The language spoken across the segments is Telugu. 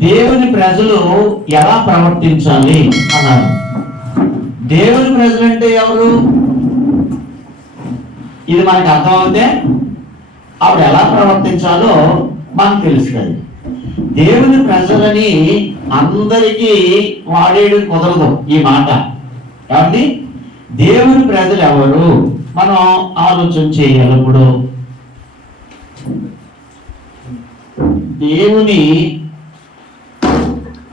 దేవుని ప్రజలు ఎలా ప్రవర్తించాలి అన్నారు. దేవుని ప్రజలు అంటే ఎవరు? ఇది మనకు అర్థమవుతే అప్పుడు ఎలా ప్రవర్తించాలో మనకు తెలుసు కదా. దేవుని ప్రజలని అందరికీ వాడేయడం కుదరదు ఈ మాట. కాబట్టి దేవుని ప్రజలు ఎవరు మనం ఆలోచన చేయాలి. ఇప్పుడు దేవుని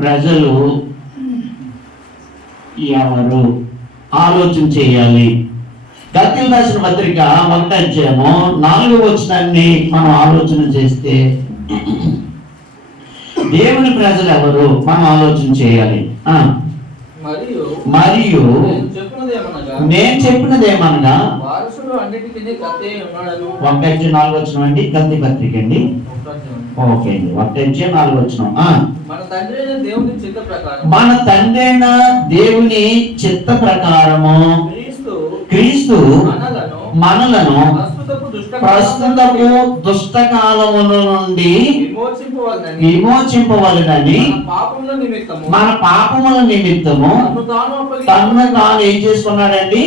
ప్రజలు ఎవరు ఆలోచన చేయాలి. గలాతీయులకు రాసిన పత్రిక 1వ అధ్యాయము 4వ వచనాన్ని మనం ఆలోచన చేస్తే దేవుని ప్రజలు ఎవరు మనం ఆలోచన చేయాలి. మరియు నేను చెప్పినదేమనగా 1వ అధ్యాయం 4వ వచనం అండి, గలాతీ పత్రిక అండి. ఓకే అండి, 1వ అధ్యాయం 4వ వచనం. మన తండ్రి అయిన దేవుని చిత్త ప్రకారము క్రీస్తు మనలను ప్రస్తుతపు దుష్టకాలముల నుండి విమోచింపవలనని మన పాపముల నిమిత్తము తనను తాను ఏం చేసుకున్నాడండి?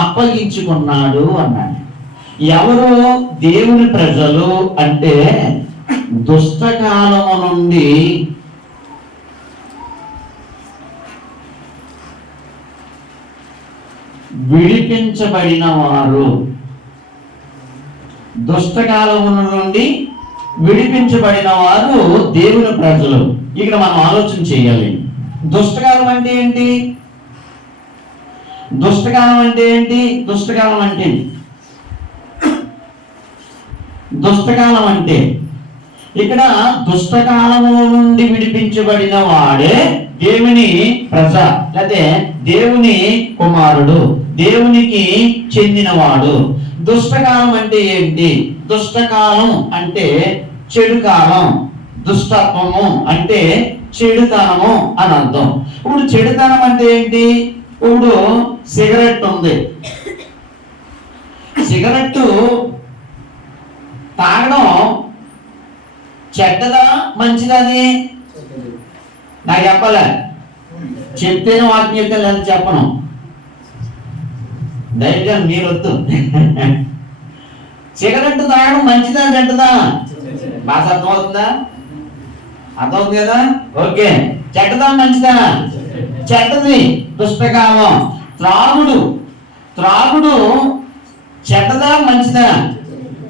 అప్పగించుకున్నాడు అన్నాడు. ఎవరు దేవుని ప్రజలు అంటే దుష్టకాలము నుండి విడిపించబడిన వారు. దుష్టకాలము నుండి విడిపించబడిన వారు దేవుని ప్రజలు. ఇక్కడ మనం ఆలోచన చేయాలి. దుష్టకాలం అంటే ఏంటి? దుష్టకాలం అంటే ఏంటి? దుష్టకాలం అంటే దుష్టకాలం అంటే ఇక్కడ దుష్టకాలము నుండి విడిపించబడిన వాడే దేవుని ప్రజ, లేకపోతే దేవుని కుమారుడు, దేవునికి చెందినవాడు. దుష్టకాలం అంటే ఏంటి? దుష్టకాలం అంటే చెడు కాలం, దుష్టత్వము అంటే చెడుతనము అని అర్థం. ఇప్పుడు చెడుతనం అంటే ఏంటి? ఇప్పుడు సిగరెట్ ఉంది. సిగరెట్ తాగడం చెడ్డదా మంచిదా? అది నాకు చెప్పాలి. చెప్తేనే వాక్యం చెప్తే లేదా చెప్పను. డైరెక్ట్గా మీరు వద్దు. సిగరెట్ తాగడం మంచిదా చెడ్డదా? బాగా అర్థమవుతుందా? అర్థమవుతుంది కదా? ఓకే. చెడ్డదా మంచిదా? చెడ్డది, దుష్టకాలం. త్రాగుడు చెడ్డదా మంచిదా?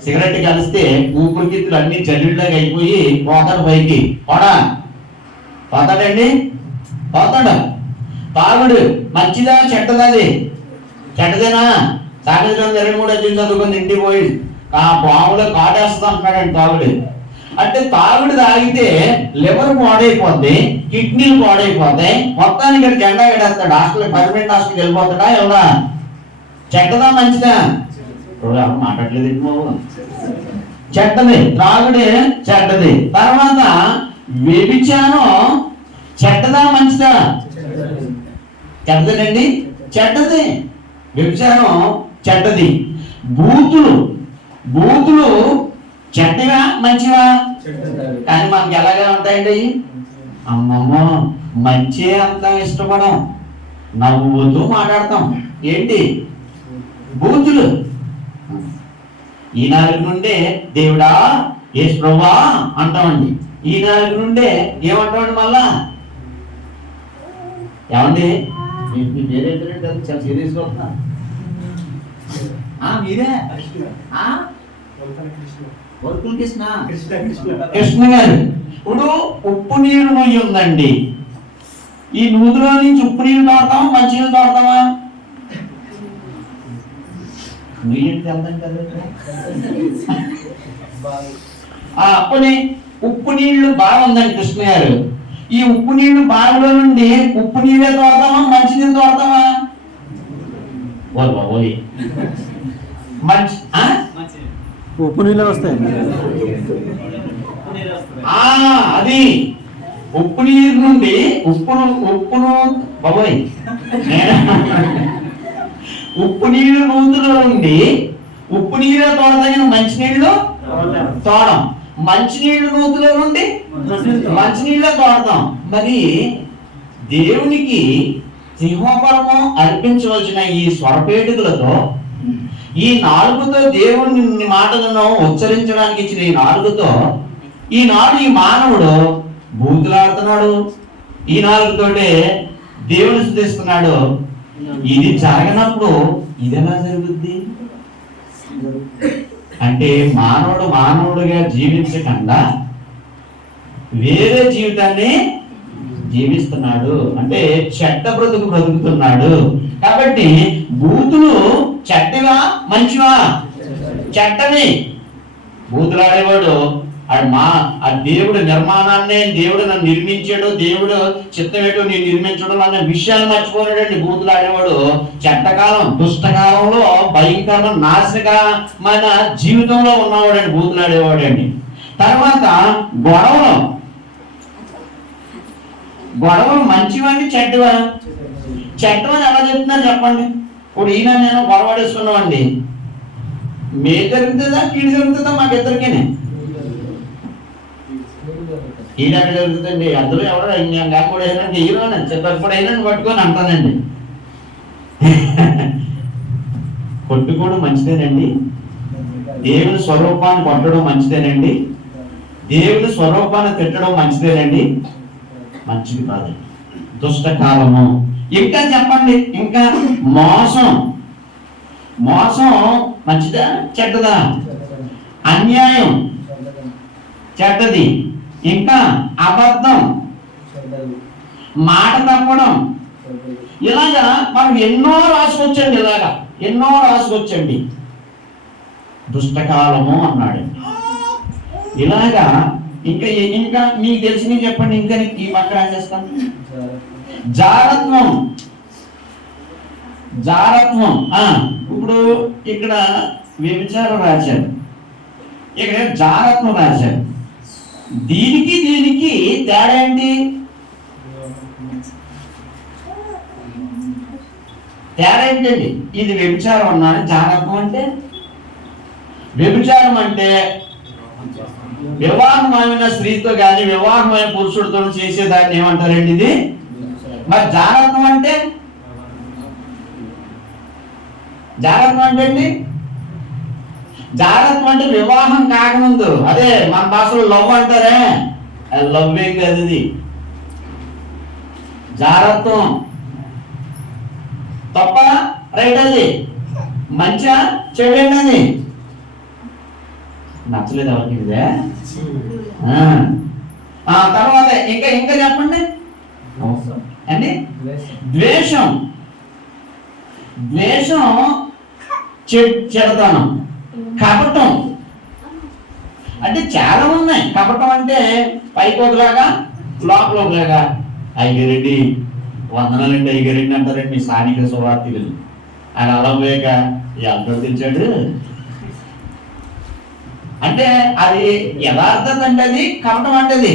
సిగరెట్ కలిస్తే ఊపిరితిత్తులు అన్ని జల్లులాగా అయిపోయి పోతాడు పైకి. పోతాడండి, పోతాడు. తాగుడు మంచిదా చెడ్డదా? అది చెడ్డదేనా? సాయంత్రం 23 అధ్యాయం చదువుకొని ఇంటికి పోయి పాములో కాటేస్తుంది అంటున్నాడండి తాగుడు. అంటే తాగుడు తాగితే లివర్ పాడైపోద్ది, కిడ్నీలు పాడైపోతాయి, మొత్తానికి ఇక్కడ జెండా ఎడేస్తాడు. హాస్టల్ పర్మనెంట్ హాస్టల్కి వెళ్ళిపోతాడా? ఎవరా? చెడ్డదా మంచిదా? మాట్లాడలేదు నువ్వు. చెడ్డది, త్రాగుడే చెడ్డది. తర్వాత వ్యభిచారం చెడ్డదా మంచిదా? చెడ్డదండి, చెడ్డది. వ్యభిచారం చెడ్డది. బూతులు చెడ్డగా మంచివా? కానీ మనకి ఎలాగా ఉంటాయండి? అమ్మమ్మో మంచి అంత ఇష్టపడం, నవ్వుతూ మాట్లాడతాం. ఏంటి? బూతులు. ఈ నాలుగు నుండే దేవుడా యేసు ప్రభువా అంటామండి. ఈ నాలుగు నుండే ఏమంటామండి మళ్ళా? ఏమండి మీరేంటే చాలా సీరియస్గా వస్తున్నా? మీరే కృష్ణ గారు. ఇప్పుడు ఉప్పు నీరు నొయ్యి ఉందండి. ఈ నూతిలో నుంచి ఉప్పు నీళ్ళు తాగుతామా మంచి నీళ్ళు తాగుతామా? ఉప్పు నీళ్లు బాగుందండి కృష్ణ గారు. ఈ ఉప్పు నీళ్లు బావిలో నుండి ఉప్పు నీళ్ళే తోడతామా మంచి నీళ్ళు తోడతామా? మంచి ఉప్పు నీళ్ళే వస్తాయి. అది ఉప్పు నీరు నుండి ఉప్పును బాబోయ్ ఉప్పు నీళ్ళు నూతులో నుండి ఉప్పు నీరే తోడదగిన మంచి నీళ్ళు తోడం. మంచినీళ్ళు నూతులో నుండి మంచినీళ్ళ తోడతాం. మరి దేవునికి సింహఫలము అర్పించవలసిన ఈ స్వరపేటుకలతో, ఈ నాలుగుతో దేవుని మాటలను ఉచ్చరించడానికి ఇచ్చిన ఈ నాలుగుతో ఈనాడు ఈ మానవుడు బూతులాడుతున్నాడు, ఈ నాలుగుతోటే దేవుని స్తుతిస్తున్నాడు. ఇది జరగనప్పుడు ఇది ఎలా జరుగుద్ది అంటే మానవుడుగా జీవించకుండా వేరే జీవితాన్ని జీవిస్తున్నాడు, అంటే చెడ్డ బ్రతుకుతున్నాడు. కాబట్టి బూతులు చెడ్డవా మంచివా? చెడ్డవి. బూతులాడేవాడు ఆ దేవుడు నిర్మాణాన్ని, దేవుడు నన్ను నిర్మించాడు, దేవుడు చిత్తమేటో నేను నిర్మించడం అన్న విషయాన్ని మర్చిపోయాడండి. బూతులాడేవాడు చెడ్డకాలం, దుష్టకాలంలో భయంకరమైన నాశనకమైన జీవితంలో ఉన్నవాడండి బూతులాడేవాడండి. తర్వాత గొడవలు మంచివండి చెడ్డవా? చెడ్డవని ఎలా చెప్తున్నారు చెప్పండి. ఇప్పుడు ఈయన నేను గొడవడేసుకున్నామండి, మే జరుగుతుందా కీడు జరుగుతుందా? మాకు ఇద్దరికేనే ఈయన జరుగుతుందండి. అందులో ఎవరో కూడా అయినండి హీరోని చివరికి కూడా అయినా పట్టుకొని అంటానండి. కొట్టుకోవడం మంచిదేనండి, దేవుని స్వరూపాన్ని కొట్టడం మంచిదేనండి, దేవుని స్వరూపాన్ని తిట్టడం మంచిదేనండి, మంచిది కాదండి. దుష్టకాలము. ఇంకా చెప్పండి, ఇంకా మోసం మంచిదా చెడ్డదా? అన్యాయం చెడ్డది. ఇంకా అబద్ధం, మాట తప్పడం. ఇలాగా మనం ఎన్నో రాసుకొచ్చండి. దుష్టకాలము అన్నాడు. ఇలాగా ఇంకా మీకు తెలిసి చెప్పండి. ఇంకా ఈ పక్కన చేస్తాను. జారత్వం. ఇప్పుడు ఇక్కడ వ్యభిచారం రాశారు, ఇక్కడ జారత్వం రాశారు. దీనికి తేడా ఏంటి? తేడా ఏంటండి? ఇది వ్యభిచారం అన్నాను. జారత్వం అంటే వ్యభిచారం అంటే వివాహమైన స్త్రీతో కానీ వివాహమైన పురుషుడితో చేసేదాన్ని ఏమంటారండి? ఇది. మరి జారత్వం అంటే అండి, జాగ్రత్త అంటే వివాహం కాకముందు, అదే మన భాషలో లవ్ అంటారే, అది లవ్ ఏం కాదు. ఇది జాగ్రత్తం. తప్ప రైట్? అది మంచిగా చెడండి. అది నచ్చలేదు ఎవరికి ఇదే. తర్వాత ఇంకా చెప్పండి అండి. ద్వేషం చెడతాను. కపటం అంటే చాలా ఉన్నాయి. కపటం అంటే పైకి ఒకలాగా లోపల ఒకలాగా. అయ్యారెడ్డి వందనాలండి, అయ్యారెడ్డి అంటారండి మీ స్థానిక సువార్థికులు. ఆయన అలవేక అందరూ తెచ్చాడు అంటే అది యథార్థత. అంటే అది కపటం. అంటే అది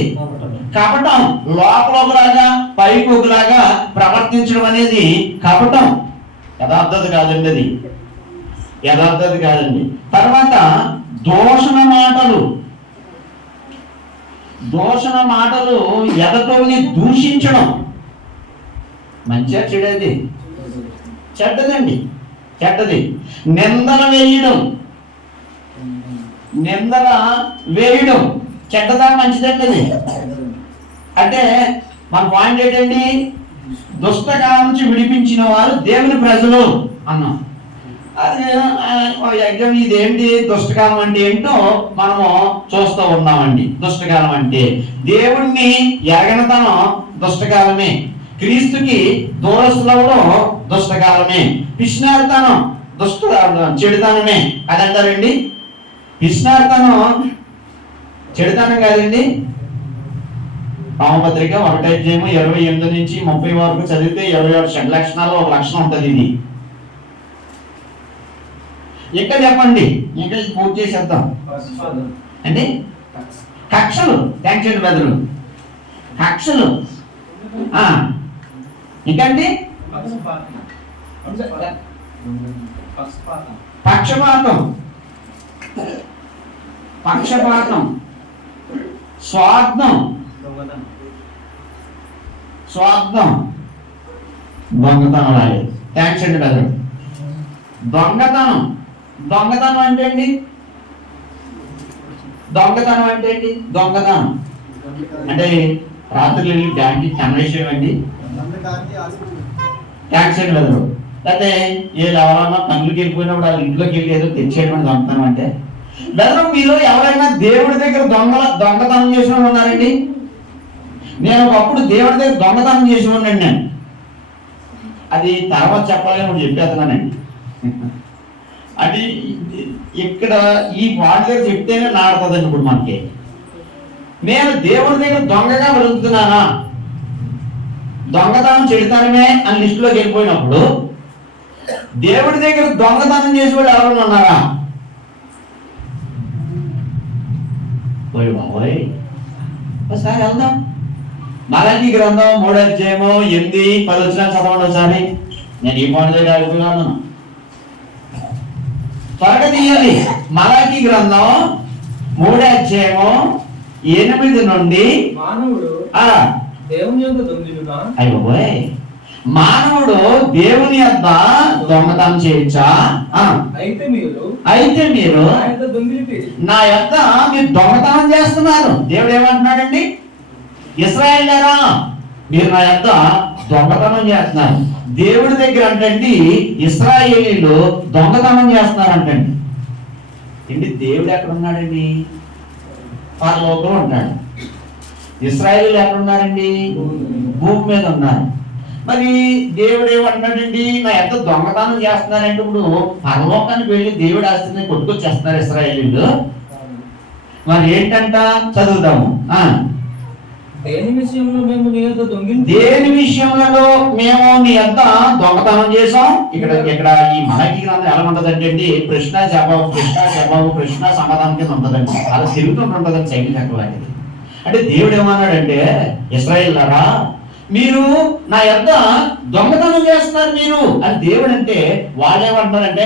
కపటం. లోపల ఒకలాగా పైకి ఒకలాగా ప్రవర్తించడం అనేది కపటం. యథార్థత కాదండి, అది యథార్థత కాదండి. తర్వాత దూషణ మాటలు ఎదటోని దూషించడం. మంచిగా చెడేది చెడ్డదండి, చెడ్డది. నిందల వేయడం చెడ్డదా మంచిదండి అది. అంటే మన పాయింట్ ఏంటండి? దుష్టకాలం నుంచి విడిపించిన వారు దేవుని ప్రజలు అన్నాం. అది ఎగ్జామ్ ఇదేంటి దుష్టకాలం అంటే ఏంటో మనము చూస్తూ ఉన్నామండి. దుష్టకాలం అంటే దేవుణ్ణి ఎరగనతనం దుష్టకాలమే, క్రీస్తుకి దూరస్తులవడం దుష్టకాలమే, పిసినారితనం చెడుతనమే. అది అంటారండి. పిసినారితనం చెడుతనం కాదండి. రామపత్రిక 1:28 నుంచి 30 వరకు చదివితే 27 షడ్ లక్షణాలు ఒక లక్షణం ఉంటుంది. ఇది ఇంకా చెప్పండి, ఇంకా పూర్తి చేసేద్దాం అండి. కక్షలు. థ్యాంక్స్ అండి బెదరు. కక్షలు. ఇంకండి పక్షపాతం. స్వార్థం, స్వార్థం, దొంగతనం లాగే. థ్యాంక్స్ అండి బ్రదర్. దొంగతనం, దొంగతనం అంటే ఏంటి? దొంగతనం అంటే ఏంటి? దొంగతనం అంటే రాత్రి వెళ్ళి బ్యాంక్కి కన్వేషన్ అండి. థ్యాంక్స్ అండి బ్రదర్. లేకపోతే ఎవరైనా పనులకి వెళ్ళిపోయినప్పుడు వాళ్ళ ఇంట్లోకి వెళ్ళి ఏదో తెచ్చేయడం దొంగతనం అంటే. బ్రదర్, మీరు ఎవరైనా దేవుడి దగ్గర దొంగతనం చేసిన వాళ్ళు ఉన్నారండి? నేను ఒకప్పుడు దేవుడి దగ్గర దొంగతనం చేసి ఉన్నాను. నేను అది తర్వాత చెప్పాలని ఇప్పుడు చెప్పేస్తున్నానండి. అది ఇక్కడ ఈ వాడి దగ్గర చెప్తేనే నాడుతుందండి. ఇప్పుడు మనకి నేను దేవుడి దగ్గర దొంగగా వెలుగుతున్నానా, దొంగతనం చెడుతానమే అని లిస్టులోకి వెళ్ళిపోయినప్పుడు దేవుడి దగ్గర దొంగతనం చేసే వాళ్ళు ఎవరైనా ఉన్నారా? పోయి బాబోయ్, ఒకసారి వెళ్దాం. మలాకి గ్రంథం 3వ అధ్యాయము 8, 10 వచనాలు చదవండి ఒకసారి. నేను ఈ పాయింట్ దగ్గర అడుగుతున్నాను, త్వరగా తీయాలి. మలాకి గ్రంథం 3వ అధ్యాయము 8 నుండి. మానవుడు దేవుని యొద్ద దొంగిలుగా, అయ్యోయ్, మానవుడు దేవుని యొద్ద దొంగతనం చేయొచ్చా? అయితే మీరు నా యొద్ద మీరు దొంగతనం చేస్తున్నారు. దేవుడు ఏమంటున్నాడండి? ఇశ్రాయేలులారా, మీరు నా యొద్ద దొంగతనం చేస్తున్నారు. దేవుడి దగ్గర అంటండి ఇశ్రాయేలీలు దొంగతనం చేస్తున్నారంటండి. ఏంటి, దేవుడు ఎక్కడ ఉన్నాడండి? పరలోకంలో ఉన్నాడు. ఇశ్రాయేలీలు ఎక్కడ ఉన్నారండి? భూమి మీద ఉన్నారు. మరి దేవుడు ఏమంటున్నాడండి? నా ఎంత దొంగతనం చేస్తున్నారంటే ఇప్పుడు పరలోకానికి వెళ్ళి దేవుడు ఆస్తిని కొట్టుకొచ్చేస్తున్నారు ఇశ్రాయేలీలు. మరి ఏంటంట? చదువుతాము. దేని విషయంలో మేము నీ యొద్ద నీ యొద్ద దొంగతనం చేసాం. ఇక్కడ ఈ మనకి గ్రంథం ఎలా ఉంటదంటే ప్రశ్న జవాబు, ప్రశ్న జవాబు, ప్రశ్న సమాధానం కింద ఉంటదండి. అలా తిరుగుతుంటుంటదండి సైకిల్ చక్రం లాంటిది. అంటే దేవుడు ఏమన్నాడంటే, ఇశ్రాయేలులారా, మీరు నా యొద్ద దొంగతనం చేస్తున్నారు మీరు అని దేవుడు అంటే, వాళ్ళు ఏమంటున్నారంటే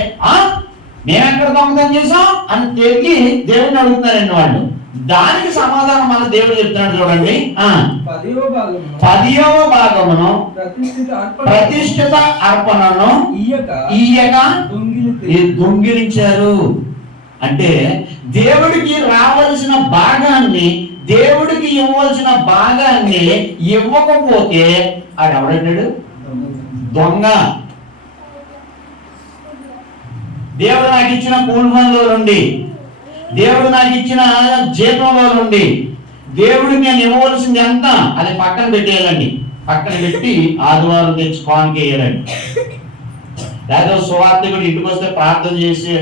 మేమెక్కడ దొంగతనం చేసాం అని తిరిగి దేవుడిని అడుగుతున్నారండి వాళ్ళు. దానికి సమాధానం మన దేవుడు చెప్తున్నాడు చూడండి. 10వ భాగమును ప్రతిష్ఠిత అర్పణను ఇయ్యక దొంగిలించారు. అంటే దేవుడికి రావలసిన భాగాన్ని, దేవుడికి ఇవ్వవలసిన భాగాన్ని ఇవ్వకపోతే ఆడెవడన్నాడు? దొంగ. దేవుడు నాకు ఇచ్చిన కూల్ఫంలో నుండి, దేవుడు నాకు ఇచ్చిన జీతంలో నుండి దేవుడికి నేను ఇవ్వవలసింది ఎంత అది పక్కన పెట్టేయాలండి. పక్కన పెట్టి ఆదివారం తెచ్చుకోవడానికి వేయాలండి. లేదా సువార్తికుడు ఇంటికి వస్తే ప్రార్థన చేసి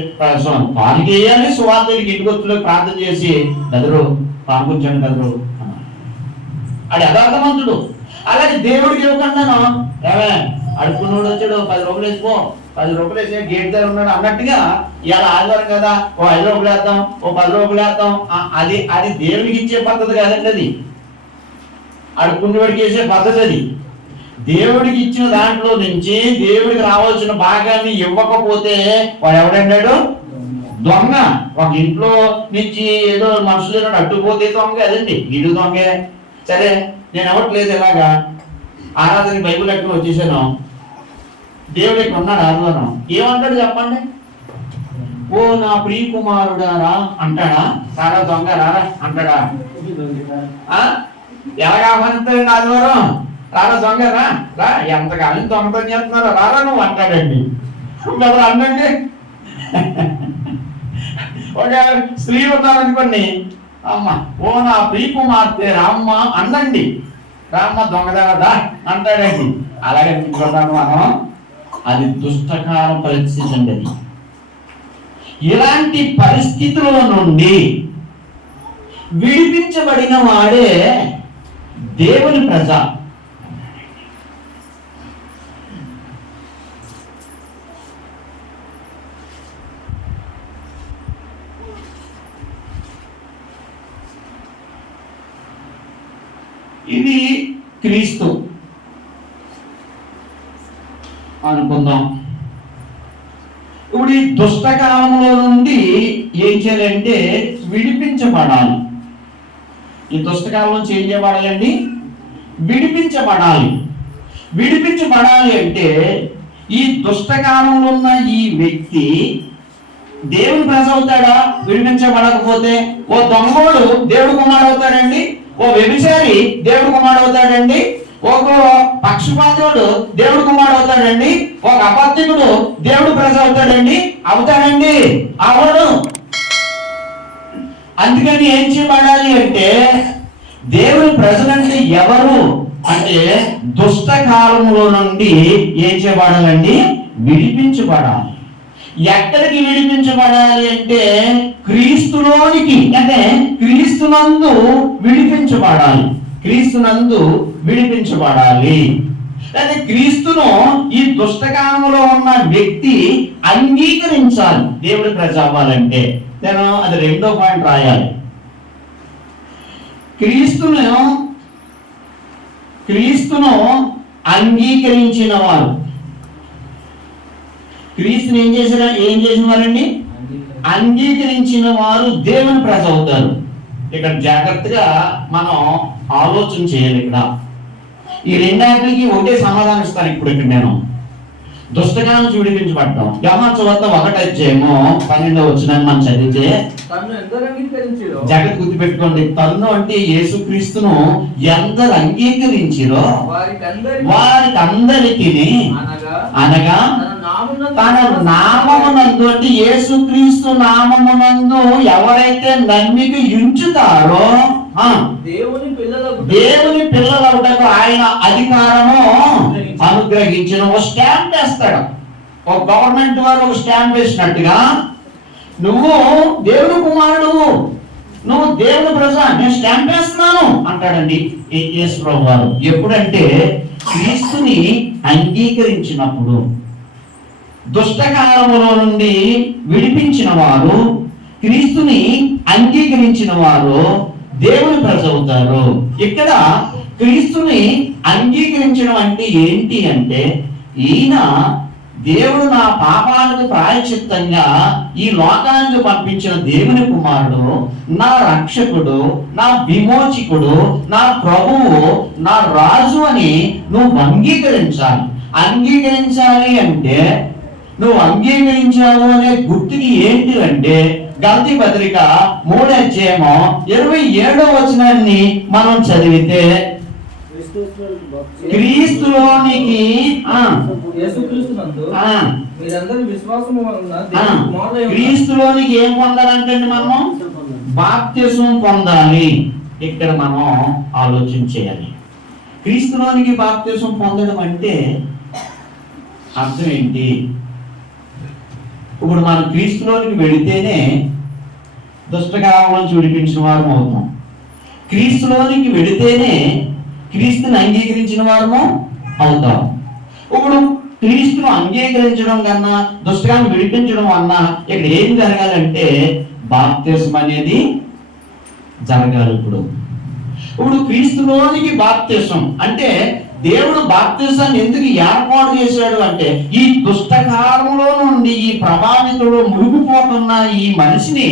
పానికి వేయాలి. సువార్తికుడికి ఇంటికి వస్తే ప్రార్థన చేసి బెదరు పానుకుంచండి బెదరు అది యథార్థవంతుడు. అలాగే దేవుడికి ఇవ్వకుండాను ఏమే అడుక్కున్నాడు వచ్చాడు 10 రూపాయలు వేసుకో, 10 రూపాయలు వేసే గేట్ దగ్గర ఉన్నాడు అన్నట్టుగా ఇవాళ ఆదివారం కదా ఓ 5 రూపాయలు వేద్దాం, ఓ 10 రూపాయలు వేద్దాం. అది దేవుడికి ఇచ్చే పద్ధతి కాదండి. అది అడుక్కునేవాడికి వేసే పద్ధతి. అది దేవుడికి ఇచ్చిన దాంట్లో నుంచి దేవుడికి రావాల్సిన భాగాన్ని ఇవ్వకపోతే వాడు ఎవడన్నాడు? దొంగ. ఒక ఇంట్లో నుంచి ఏదో మనుషులు అడ్డుపోతే దొంగ అదండి, వీడు దొంగే. సరే, నేను ఇవ్వట్లేదు, ఇలాగా ఆరాధన బైబిల్ అట్టుకుని వచ్చేసాను. దేవుడు ఇక్కడ ఉన్నాడు ఆదివారం. ఏమంటాడు చెప్పండి? ఓ నా ప్రియ కుమారుడారా అంటాడా? రారా దొంగ రారా అంటాడా? ఎలాగ ఆహ్వానిస్తాడండి ఆదివారం? రారా దొంగ రా రా, ఎంతకాలం దొంగతనం చేస్తున్నారో రారా నువ్వు అంటాడండి. ఎవరు అన్నండి? ఒక స్త్రీ ఉన్నారనుకోండి, అమ్మ ఓ నా ప్రియ కుమార్తె రామ్మ అందండి, రామ్మ దొంగదారా అంటాడండి. అలాగే అనుకుంటున్నాను మనం. అది దుష్టకాలం పరిస్థితి అండి. అది ఇలాంటి పరిస్థితుల నుండి విడిపించబడిన వాడే దేవుని ప్రజ. ఇది క్రీస్తు అనుకుందాం. ఇప్పుడు ఈ దుష్టకాలంలో నుండి ఏం చేయాలంటే విడిపించబడాలి. ఈ దుష్టకాలం నుంచి ఏం చేయబడాలండి? విడిపించబడాలి. విడిపించబడాలి అంటే ఈ దుష్టకాలంలో ఉన్న ఈ వ్యక్తి దేవుని ప్రజ అవుతాడా? విడిపించబడకపోతే ఓ దొంగోడు దేవుడు కుమారుడు అవుతాడండి? ఓ వ్యభిచారి దేవుడు కుమారుడు అవుతాడండి? ఒక పక్షపాతుడు దేవుడు కుమారుడు అవుతాడండి? ఒక అబద్ధికుడు దేవుడు ప్రజ అవుతాడండి? అవుతాడండి? అవడు. అందుకని ఏం చేయబడాలి అంటే దేవుని ప్రజలంటే ఎవరు అంటే దుష్ట కాలంలో నుండి ఏం చేయబడాలండి? విడిపించబడాలి. ఎక్కడికి విడిపించబడాలి అంటే క్రీస్తులోనికి, అంటే క్రీస్తునందు విడిపించబడాలి. క్రీస్తునందు విడిపించబడాలి. అంటే క్రీస్తును ఈ దుష్టకాలంలో ఉన్న వ్యక్తి అంగీకరించాలి దేవుడి ప్రజ అవ్వాలంటే. నేను అది 2వ పాయింట్ రాయాలి. క్రీస్తును అంగీకరించిన వారు, క్రీస్తుని ఏం చేసిన వారండి? అంగీకరించిన వారు దేవుని ప్రజ అవుతారు. ఇక్కడ జాగ్రత్తగా మనం ఆలోచన చేయాలి. ఇక్కడ ఈ రెండాటికి ఒకటే సమాధానం ఇస్తాను. ఇప్పుడు ఇక్కడ నేను దుష్టకాలం నుంచి విడిపించబడ్డాం. యోహాను సువార్త 1:12 మనం చదివితే, జాగ్రత్త గుర్తుపెట్టుకోండి, తన్ను అంటే యేసుక్రీస్తును ఎందరు అంగీకరించిరో వారికి అందరికీ, అనగా తన నామమునందు, అంటే యేసుక్రీస్తు నామమునందు ఎవరైతే నమ్మిక ఉంచుతారో దేవుని పిల్లలవుటకు ఆయన అధికారము అనుగ్రహించిన. ఒక స్టాంప్ వేస్తాడు. ఒక గవర్నమెంట్ వారు ఒక స్టాంప్ వేసినట్టుగా నువ్వు దేవుని కుమారుడు, నువ్వు దేవుని ప్రజ, నేను స్టాంప్ వేస్తున్నాను అంటాడండి యేసు ప్రభువు వారు. ఎప్పుడంటే క్రీస్తుని అంగీకరించినప్పుడు. దుష్టకాలములో నుండి విడిపించిన వారు, క్రీస్తుని అంగీకరించిన వారు దేవుని ప్రజ అవుతారు. ఇక్కడ క్రీస్తుని అంగీకరించడం అంటే ఏంటి అంటే, ఈయన దేవుడు నా పాపాలకు ప్రాయశ్చిత్తంగా ఈ లోకానికి పంపించిన దేవుని కుమారుడు, నా రక్షకుడు, నా విమోచకుడు, నా ప్రభువు, నా రాజు అని నువ్వు అంగీకరించాలి. అంగీకరించాలి అంటే నువ్వు అంగీకరించావు అనే గుర్తుకి ఏంటి అంటే గలతీ పత్రిక 3:27 మనం చదివితే, క్రీస్తులోనికి క్రీస్తులోనికి ఏం పొందాలంటే మనం బాప్తిస్మం పొందాలి. ఇక్కడ మనం ఆలోచన చేయాలి. క్రీస్తులోనికి బాప్తిస్మం పొందడం అంటే అర్థం ఏంటి? ఇప్పుడు మనం క్రీస్తులోనికి వెళితేనే దుష్టకాలం నుంచి విడిపించిన వారు అవుతాం. క్రీస్తులోనికి వెళితేనే క్రీస్తుని అంగీకరించిన వారము అవుతాం. ఇప్పుడు క్రీస్తును అంగీకరించడం కన్నా దుష్టకాలను విడిపించడం అన్నా ఇక్కడ ఏం జరగాలంటే బాప్తిస్మం అనేది జరగాలి. ఇప్పుడు క్రీస్తులోనికి బాప్తిస్మం అంటే దేవుడు బాప్తిసాన్ని ఎందుకు ఏర్పాటు చేశాడు అంటే ఈ దుష్టకాలంలో నుండి ఈ ప్రభావితుడు మునిగిపోతున్న ఈ మనిషిని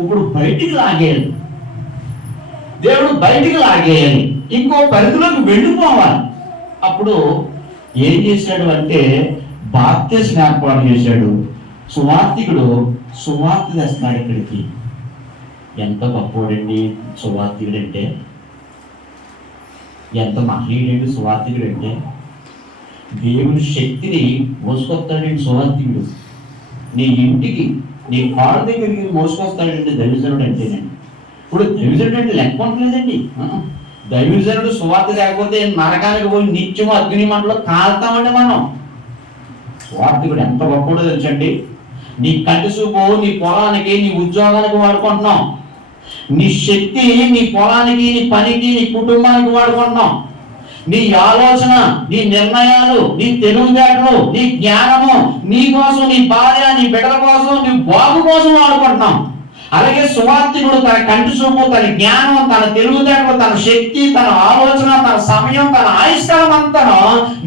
ఇప్పుడు బయటికి లాగేయాలి. దేవుడు బయటికి లాగేయాలి, ఇంకో పరిధిలోకి వెళ్ళిపోవాలి. అప్పుడు ఏం చేశాడు అంటే బాప్తిస్మం ఏర్పాటు చేశాడు. సువార్తికుడు సువార్త తెస్తాడు ఇక్కడికి. ఎంత గొప్పవాడండి సువార్తికుడు అంటే, ఎంత మహనీయుడు సువార్తికుడు అంటే. దేవుని శక్తిని మోసుకొస్తాడండి సువార్తికుడు. నీ ఇంటికి, నీ కాళ్ళ దగ్గరికి మోసుకొస్తాడండి దైవజనుడు అంటే. ఇప్పుడు దైవజనుడు అంటే లెక్క ఉండలేదండి. దైవజనుడు సువార్త లేకపోతే నరకానికి పోయి నిత్యం అగ్ని మంటలో కాల్తామండి మనం. సువార్తికుడు ఎంత గొప్పడో తెలుసండి. నీ కంటి చూపు నీ పొలానికి, నీ ఉద్యోగానికి వాడుకుంటున్నాం. నీ శక్తి నీ పొలానికి, నీ పనికి, నీ కుటుంబానికి వాడుకుంటున్నాం. నీ ఆలోచన, నీ నిర్ణయాలు, నీ తెలివితేటలు, నీ జ్ఞానము నీ కోసం, నీ భార్య, నీ బిడ్డల కోసం, నీ బాబు కోసం వాడుకుంటున్నాం. అలాగే సువార్తికుడు తన కంటి చూపు, తన జ్ఞానం, తన తెలివితేటలు, తన శక్తి, తన ఆలోచన, తన సమయం, తన ఆయుష్కాలం అంతా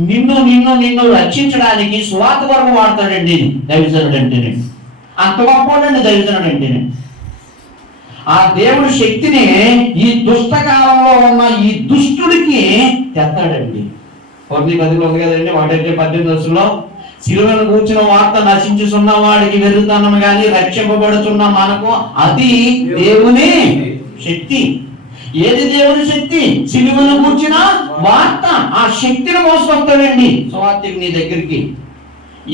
నిన్ను నిన్ను నిన్ను రక్షించడానికి సువార్త వరకు వాడతాడండి దైవజనుడు అంటేనే. అంత గొప్పవాడండి దైవజనుడు అంటేనే. ఆ దేవుడి శక్తిని ఈ దుష్టకాలంలో ఉన్న ఈ దుష్టుడికి తెస్తాడండి. పొద్దు 10 ఉంది కదండి, 1:18 శిలువను కూర్చున్న వార్త నశించుతున్న వాడికి వెర్రితనం గాని రక్షింపబడుతున్న మనకు అది దేవుని శక్తి. ఏది దేవుని శక్తి? శిలువను కూర్చిన వార్త. ఆ శక్తిని మోసుకొస్తాడండి సువార్తికి నీ దగ్గరికి.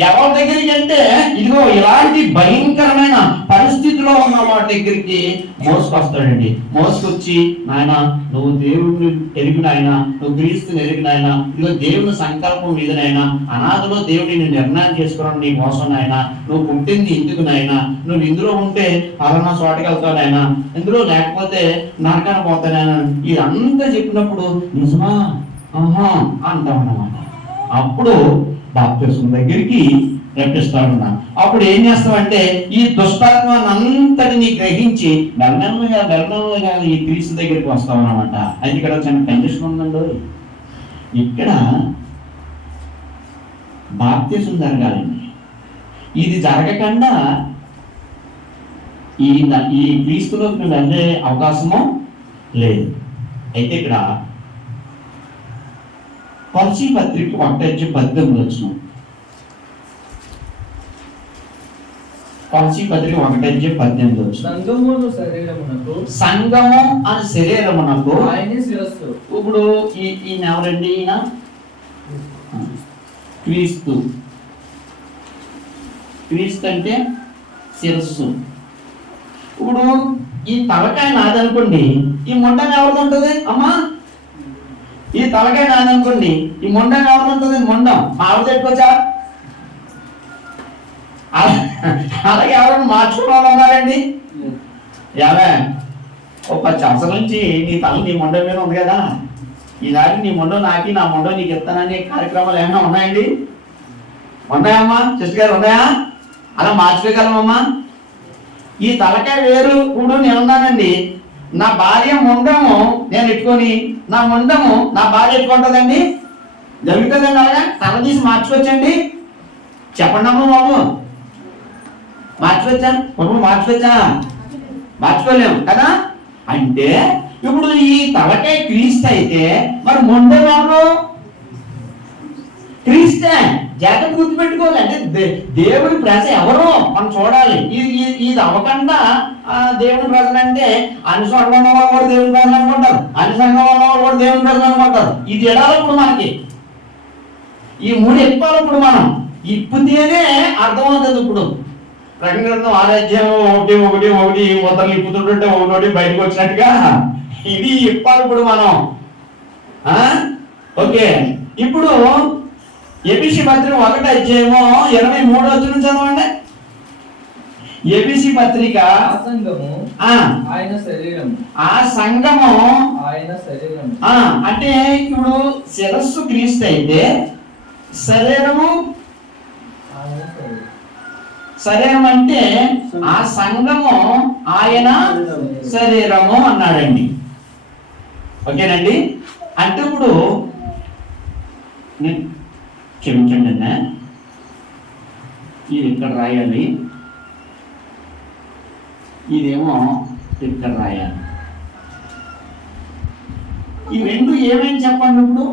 ఎవరి దగ్గరికి అంటే ఇదిగో ఇలాంటి భయంకరమైన పరిస్థితిలో ఉన్న వాడి దగ్గరికి మోసుకొస్తాడండి. మోసుకొచ్చి, నాయన నువ్వు దేవుడిని ఎరిగిన ఆయన, నువ్వు క్రీస్తుని ఎరిగిన ఆయన, ఇదిగో దేవుని సంకల్పం మీద నాయన, అనాథలో దేవుడిని నిర్ణయం చేసుకోవడం నీ కోసం నాయన, నువ్వు పుట్టింది ఇందుకు నాయన, నువ్వు ఇందులో ఉంటే పలానా చోటకి వెళ్తావు నాయన, ఇందులో లేకపోతే నరకాన పోతానైనా, ఇదంతా చెప్పినప్పుడు నిజమా ఆహా అంటాం అన్నమాట. అప్పుడు బాప్తిస్మం దగ్గరికి రప్పిస్తాడున్నా. అప్పుడు ఏం చేస్తామంటే ఈ దుష్టాత్మాన్ని అంతటిని గ్రహించి బెల్లంగా ఈ క్రీస్తు దగ్గరికి వస్తాం అన్నమాట. అది ఇక్కడ చిన్న కండిషన్ ఉందండి. ఇక్కడ బాప్తిస్మం జరగాలండి. ఇది జరగకుండా ఈ క్రీస్తులోకి మేము వెళ్ళే అవకాశము లేదు. అయితే ఇక్కడ కొలసీ పత్రిక 1:18 కొలసీ పత్రిక 1:18 సంఘము అని శరీరమునకు ఆయనే శిరస్సు. ఇప్పుడు ఈయన ఎవరండి? ఈయన క్రీస్తు. క్రీస్తు అంటే శిరస్సు. ఇప్పుడు ఈ తలకాయ నాదనుకోండి, ఈ మొండం ఎవరిది ఉంటుంది? అమ్మా, ఈ తలకాయ నాదనుకోండి, ఈ మొండం ఎవరిది ఉంటుంది? మొండం మా ఆవిడ పెట్టుకోవచ్చా? అలాగే ఎవరైనా మార్చుకోవాలి అన్నారండి? యావే ఒక 10 సంవత్సరాల నుంచి నీ తల నీ మొండం మీద ఉంది కదా, ఈసారి నీ మొండం నాకి, నా మొండం నీకు ఇస్తానని కార్యక్రమాలు ఏమైనా ఉన్నాయండి? ఉన్నాయమ్మా సిస్టర్ గారు, ఉన్నాయా? అలా మార్చుకోగలమమ్మా? ఈ తలకాయ వేరు. ఇప్పుడు నేను ఉన్నానండి, నా భార్య మొండము నేను ఎట్టుకొని, నా మొండము నా భార్య ఎట్టుకుంటుందండి? జరుగుతుందండి. అలాగా తల తీసి మార్చుకోవచ్చండి? చెప్పండి అమ్మ బాబు, మార్చుకోవచ్చా? మార్చుకోవచ్చా? మార్చుకోలేము కదా. అంటే ఇప్పుడు ఈ తలకాయ క్రీస్తు అయితే మరి మొండం ఎవరు? క్రీస్తే. జాగ్రత్త గుర్తుపెట్టుకోవాలి. అంటే దేవుడి ప్రజ ఎవరు మనం చూడాలి. ఇది అవ్వకుండా దేవుని ప్రజలు అంటే అన్ని సంఘం ఉన్న వాళ్ళు కూడా దేవుని ప్రజలు అనుకుంటారు, అన్ని సంఘం ఉన్న వాళ్ళు కూడా దేవుని ప్రజలు అనుకుంటారు. ఇది ఎడాలప్పుడు మనకి ఈ 3 ఎప్పాలప్పుడు మనం ఇప్పుతేనే అర్థమవుతుంది. ఇప్పుడు ప్రకటన 6:1 మొదలు ఇప్పుతుంటే ఒకటి బయటకు వచ్చినట్టుగా ఇది ఇప్పాలి ఇప్పుడు మనం. ఓకే, ఇప్పుడు ఎబిసి పత్రిక 1:23 చదవండి. ఎబిసి పత్రిక ఆ సంఘము అంటే ఇప్పుడు శిరస్సు క్రీస్తు అయితే శరీరము అంటే ఆ సంఘము ఆయన శరీరము అన్నాడండి. ఓకేనండి. అంటే ఇప్పుడు క్షమించండి అన్న, ఇది ఇక్కడ రాయాలి, ఇదేమో ఇక్కడ రాయాలి. ఈ రెండు ఏమేమి చెప్పండి. ఇప్పుడు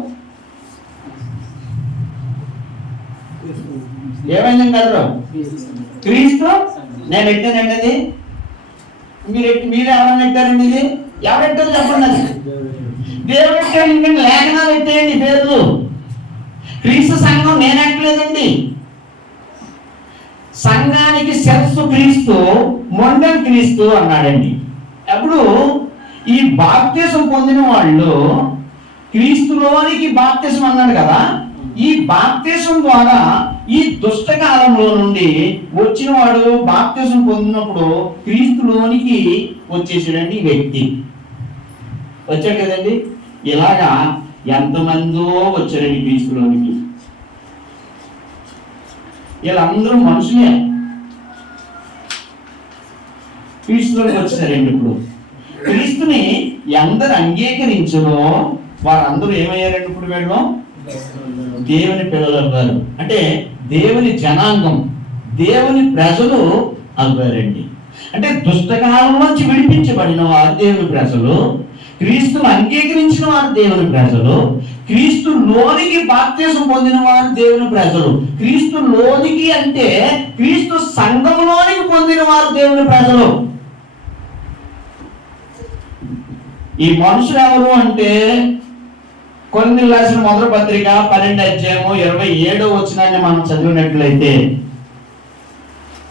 ఏమైందండి అందరూ? క్రీస్తు నేను ఎట్టానండి. అది మీరు ఎవరన్నా ఎట్టారండి? ఇది ఎవరెట్టారు చెప్పండి. అది దేవుడు ఎట్టాడు. లేఖనాలు ఎట్టాయండి పేర్లు. క్రీస్తు సంఘం నేను ఎట్టలేదండి. సంఘానికి శిరస్సు క్రీస్తు, మొండం క్రీస్తు అన్నాడండి. అప్పుడు ఈ బాప్తిసం పొందిన వాళ్ళు క్రీస్తులోనికి బాప్తిసం అన్నాడు కదా. ఈ బాప్తిసం ద్వారా ఈ దుష్టకాలంలో నుండి వచ్చిన వాడు బాప్తిసం పొందినప్పుడు క్రీస్తులోనికి వచ్చేసాడండి ఈ వ్యక్తి. వచ్చాడు కదండి. ఇలాగా ఎంతమందో వచ్చారండి క్రీస్తులోనికి. వీళ్ళందరూ మనుషులే క్రీస్తులోకి వచ్చారండి. ఇప్పుడు క్రీస్తుని ఎందరు అంగీకరించరో వారందరూ ఏమయ్యారండి? ఇప్పుడు వీళ్ళు దేవుని పిల్లలు అవ్వారు. అంటే దేవుని జనాంగం, దేవుని ప్రజలు అవ్వారండి. అంటే దుష్టకాలం నుంచి విడిపించబడిన వారు దేవుని ప్రజలు, క్రీస్తును అంగీకరించిన వారు దేవుని ప్రజలు, క్రీస్తు లోనికి బాప్తిసం పొందిన వారు దేవుని ప్రజలు. క్రీస్తు లోనికి అంటే క్రీస్తు సంఘంలోనికి పొందిన వారు దేవుని ప్రజలు. ఈ మనుషులు ఎవరు అంటే కొన్ని రాసిన మొదటి పత్రిక 12:27 మనం చదివినట్లయితే,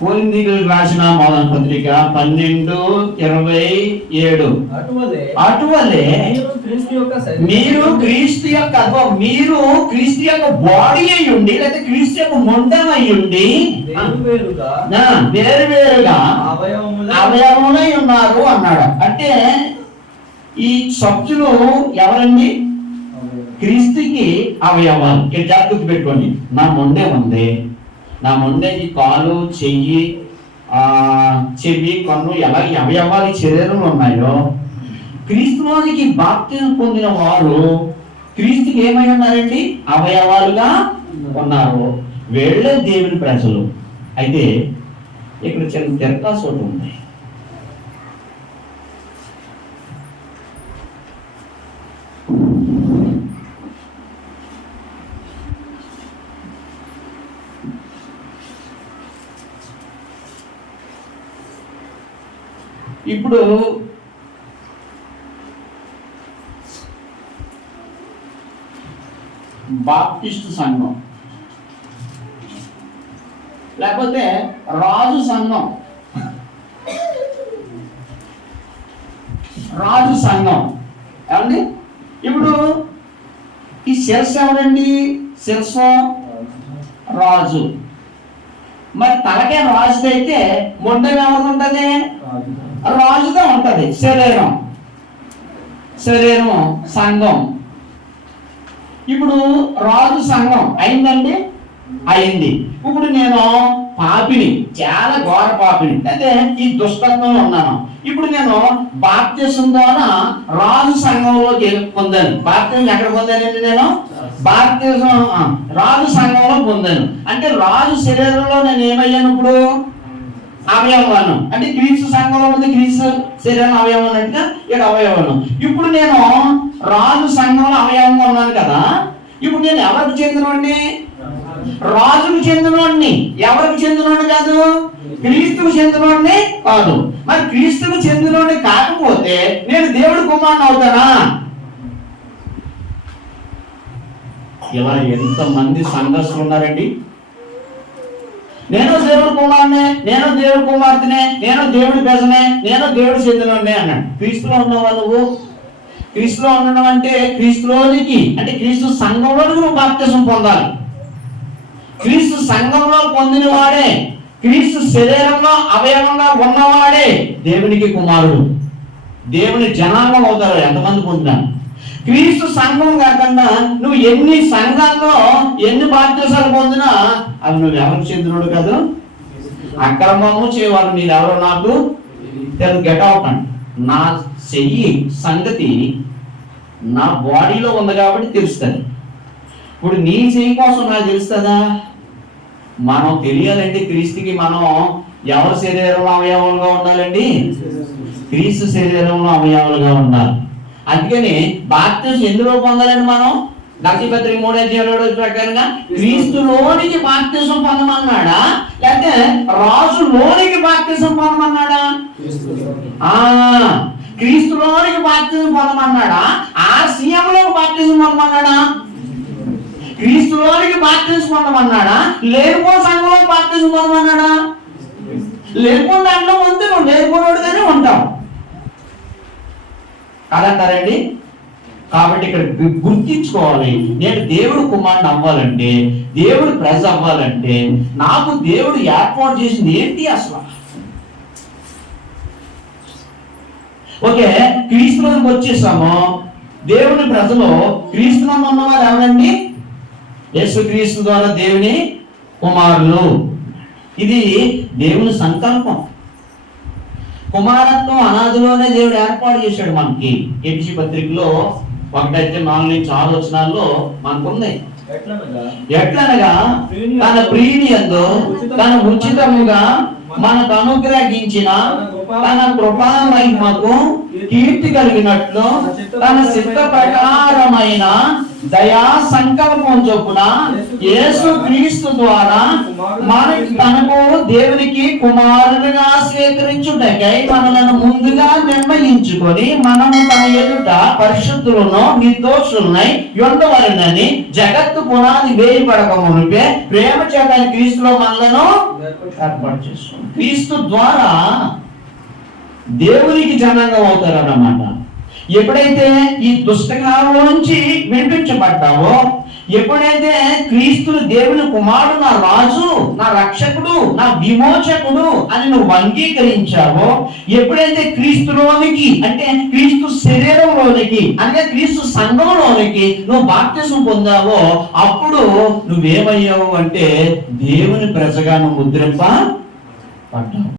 కొరింథీయులకు రాసిన మొదటి పత్రిక 12:27 అటువలే మీరు క్రీస్తు యొక్క బాడీ అయి ఉండి, లేదా క్రీస్తు యొక్క మొండం అయి ఉండి వేరువేరుగా అవయవములై ఉన్నారు అన్నాడు. అంటే ఈ సభ్యులు ఎవరండి? క్రీస్తుకి అవయవాలు. జాగ్రత్త పెట్టుకోండి. నా మొండె ఉంది, నా మొండెకి కాలు, చెయ్యి, చెవి, కన్ను, ఎలా అవయవాలు ఈ శరీరంలో ఉన్నాయో, క్రీస్తులోనికి బాప్తిసం పొందిన వారు క్రీస్తుకి ఏమై ఉన్నారండి? అవయవాలుగా ఉన్నారు. వీళ్ళే దేవుని ప్రజలు. అయితే ఇక్కడ చిన్న తెరకాసు ఒకటి ఉంది. ఇప్పుడు బాప్టిస్ట్ సంఘం, లేకపోతే రాజు సంఘం, ఏమండి? ఇప్పుడు ఈ శిరస్సు ఎవరండి? శిరస్సు రాజు. మరి తలకే రాజుది అయితే మొండం ఎవరు ఉంటుంది? రాజుగా ఉంటది. శరీరం సంఘం. ఇప్పుడు రాజు సంఘం అయిందండి, అయింది. ఇప్పుడు నేను పాపిని, చాలా ఘోర పాపిని, అంటే ఈ దుష్టత్వంలో ఉన్నాను. ఇప్పుడు నేను బాప్తిసం ద్వారా రాజు సంఘంలోకి పొందాను. బాప్తిసం ఎక్కడ పొందానండి? నేను బాప్తిసం రాజు సంఘంలో పొందాను. అంటే రాజు శరీరంలో నేను ఏమయ్యాను? ఇప్పుడు అవయవాను. అంటే క్రీస్తు సంఘంలో ఉంది, క్రీస్తు శరీరం అవయవం అన్నట్టుగా ఇక్కడ అవయవాను. ఇప్పుడు నేను రాజు సంఘంలో అవయవంగా ఉన్నాను కదా. ఇప్పుడు నేను ఎవరికి చెందినవాడిని? రాజుకు చెందినవాడిని. ఎవరికి చెందినవాడిని కాదు? క్రీస్తుకు చెందినవాడిని కాదు. మరి క్రీస్తుకు చెందినవాడిని కాకపోతే నేను దేవుడి కుమారుని అవుతానా? ఇలా ఎంతమంది సంఘస్థులు ఉన్నారండి. నేను దేవుడి కుమారునే, నేను దేవుడి కుమార్తెనే, నేను దేవుడి ప్రజనే, నేను దేవుడి చెందినవాడినే అన్నాడు. క్రీస్తులో ఉన్నావా నువ్వు? క్రీస్తులో ఉండడం అంటే క్రీస్తులోనికి, అంటే క్రీస్తు సంఘంలోనికి నువ్వు బాప్తిసం పొందాలి. క్రీస్తు సంఘంలో పొందిన వాడే, క్రీస్తు శరీరంలో అవయవంగా ఉన్నవాడే దేవునికి కుమారుడు, దేవుని జనాంగం అవుతారు. ఎంతమంది పొందినాను? క్రీస్తు సంఘం కాకుండా నువ్వు ఎన్ని సంఘాల్లో ఎన్ని బాప్తిసాలు పొందినా అవి నువ్వు ఎవరికి చెందినోడు కాదు. అక్రమము చేయవారు మీరు ఎవరో నాకు గెట్ అవుట్ అండి. నా చెయ్యి సంగతి నా బాడీలో ఉంది కాబట్టి తెలుస్తుంది. ఇప్పుడు నీ చెయ్యి కోసం నాకు తెలుస్తుందా? మనం తెలియాలంటే క్రీస్తుకి మనం ఎవరి శరీరంలో అవయవాలుగా ఉండాలండి? క్రీస్తు శరీరంలో అవయవాలుగా ఉండాలి. అందుకని బాప్తిసం ఎందులో పొందాలండి? మనం లక్షపత్రిక 3:27 ప్రకారంగా క్రీస్తులోనికి బాప్తిసం పొందమన్నాడా, లేకపోతే రాజులోనికి బాప్తిసం పొందమన్నాడా? క్రీస్తులోనికి బాప్తిసం పొందమన్నాడా? ఆర్సీఎంలోకి బాప్తిసం పొందమన్నాడా? క్రీస్తులోనికి బాప్తిసం పొందమన్నాడా? లేనిపో సంఘంలోకి బాప్తిసం పొందమన్నాడా? లేనిపో దాంట్లో పొందితే నువ్వు లేనిపోడుగానే ఉంటావు కాదంటారండి. కాబట్టి ఇక్కడ గుర్తించుకోవాలి, నేను దేవుడు కుమారుని అవ్వాలంటే, దేవుడు ప్రజ అవ్వాలంటే నాకు దేవుడు ఏర్పాటు చేసింది ఏంటి అసలు? ఓకే, క్రీస్తులోకి వచ్చేసాము. దేవుని ప్రజలు క్రీస్తునందు ఉన్నవారు ఎవరండి? యేసుక్రీస్తు ద్వారా దేవుని కుమారులు. ఇది దేవుని సంకల్పం. కుమారత్వం అనాదిలోనే దేవుడు ఏర్పాటు చేశాడు మనకి. ఎఫెసీ పత్రికలో 1:4-6 వచనాల్లో మనకుంది. ఎట్లనగా తన ప్రియుని యందు తన ఉచితముగా మనకు అనుగ్రహించిన తన కృపా మహిమకు కీర్తి కలిగినట్లు తన చిత్త ప్రకారమైన దయా సంకల్పం చొప్పున యేసు క్రీస్తు ద్వారా మనకి తనకు దేవునికి కుమారునిగా స్వీకరించుటకై మనలను ముందుగా నిర్ణయించుకొని మనము తన ఎదుట పరిశుద్ధులను నిర్దోషులనై ఉండవలెనని జగత్తు పునాది వేయబడక మునిపే ప్రేమ చేత క్రీస్తులో మనలను ఏర్పాటు చేసుకున్నాం. క్రీస్తు ద్వారా దేవునికి జనంగా అవుతారన్నమాట. ఎప్పుడైతే ఈ దుష్టకాలంలో నుంచి వినిపించబడ్డావో, ఎప్పుడైతే క్రీస్తును దేవుని కుమారుడు, నా రాజు, నా రక్షకుడు, నా విమోచకుడు అని నువ్వు అంగీకరించావో, ఎప్పుడైతే క్రీస్తులోనికి అంటే క్రీస్తు శరీరంలోనికి అంటే క్రీస్తు సంఘంలోనికి నువ్వు బాప్తిసం పొందావో, అప్పుడు నువ్వేమయ్యావు అంటే దేవుని ప్రజగా నువ్వు ముద్రింపబడ్డావు.